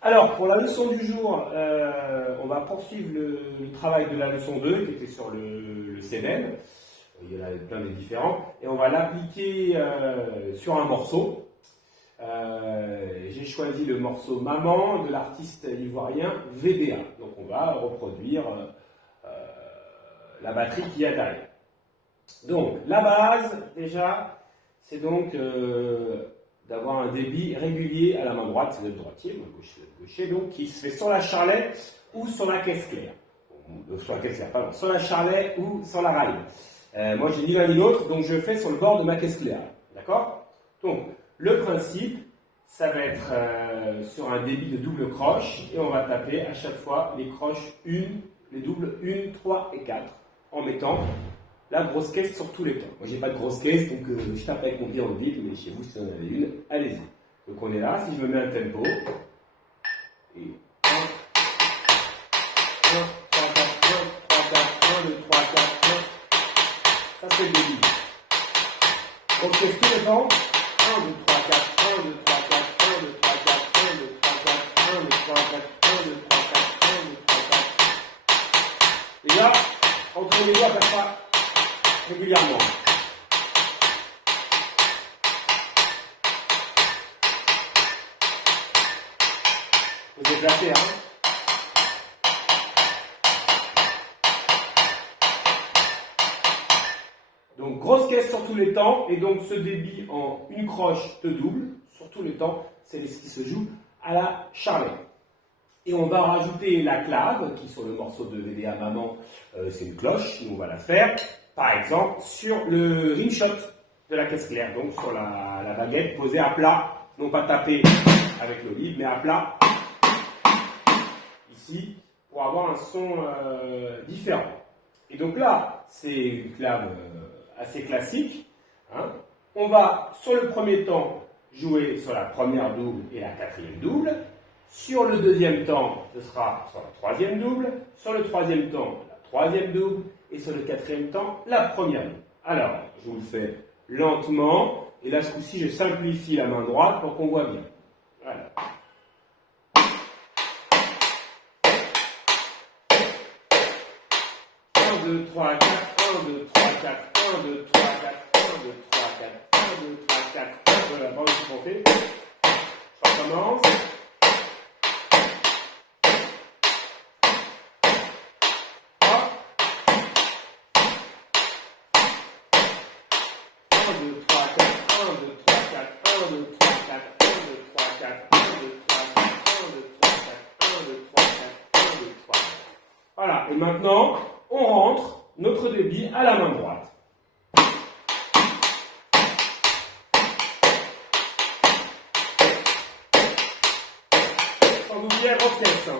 Alors, pour la leçon du jour, on va poursuivre le travail de la leçon 2 qui était sur le CNN. Il y en a plein de différents. Et on va l'appliquer sur un morceau. J'ai choisi le morceau Maman de l'artiste ivoirien VDA. Donc on va reproduire la batterie qu'il y a derrière. Donc la base, déjà, c'est donc d'avoir un débit régulier à la main droite, c'est le droitier, main gaucher, donc qui se fait sur la charlet ou sur la caisse claire. Sur la caisse claire, pardon, sur la charlet ou sur la raille. Moi j'ai ni l'un ni l'autre, donc je fais sur le bord de ma caisse claire. D'accord? Donc le principe, ça va être sur un débit de double croche, et on va taper à chaque fois les croches les doubles 1, 3 et 4, en mettant la grosse caisse sur tous les temps. Moi, j'ai pas de grosse caisse, donc je tape avec mon pied en vide, mais chez vous, si vous en avez une, allez-y. Donc, on est là. Si je me mets un tempo, et 1, 3, 4, 1, 3, 4, 1, 2, 3, 4, 1. Ça, c'est le débit. Grosse caisse tout le temps. 1, 2, 3, 4, 1, 2, 3, 4, 1, 2, 3, 4, 1, 2, 3, 4, 1, 2, 3, 4, 1, 2, 3, 4, 1, 2, 3, 4. Et là, entre les doigts, ça sera régulièrement. Vous déplacez, hein. Donc, grosse caisse sur tous les temps, et donc ce débit en une croche de double, sur tous les temps, c'est ce qui se joue à la charlet. Et on va rajouter la clave, qui sur le morceau de VDA Maman, c'est une cloche, nous on va la faire, par exemple, sur le rimshot de la caisse claire, donc sur la baguette posée à plat, non pas tapée avec l'olive, mais à plat, ici, pour avoir un son différent. Et donc là, c'est une clave assez classique. Hein. On va, sur le premier temps, jouer sur la première double et la quatrième double. Sur le deuxième temps, ce sera sur la troisième double. Sur le troisième temps, la troisième double. Et sur le quatrième temps, la première double. Alors, je vous le fais lentement. Et là, ce coup-ci, je simplifie la main droite pour qu'on voit bien. Voilà. 1, 2, 3, 4, 1, 2, 3, 4, 1, 2, 3, 4, 1, 2, 3, 4, 1, 2, 3, 4, 1, voilà, bon, je compter. Je recommence. 1, 2, 3, 4, 1, 2, 3, 4, 1, 2, 3, 4, 1, 2, 3, 4, 1, 2, 3, 4, 1, 2, 3, 4, 1, 2, 3, 4, 1, 2, 3, 4. Voilà, et maintenant, on rentre notre débit à la main droite. Sans oublier la grosse caisse.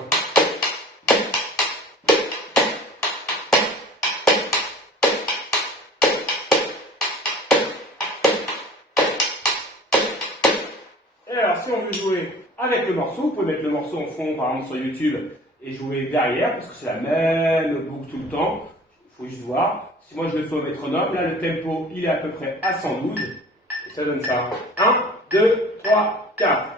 Et alors, si on veut jouer avec le morceau, vous pouvez mettre le morceau en fond, par exemple sur YouTube, et jouer derrière, parce que c'est la même boucle tout le temps. Il faut juste voir. Si moi je le fais au métronome, là le tempo il est à peu près à 112, et ça donne ça. 1, 2, 3, 4.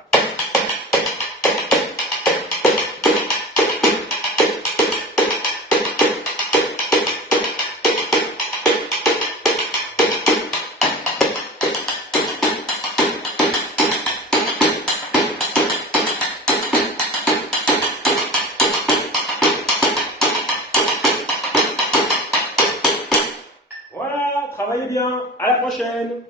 Voilà, travaillez bien, à la prochaine!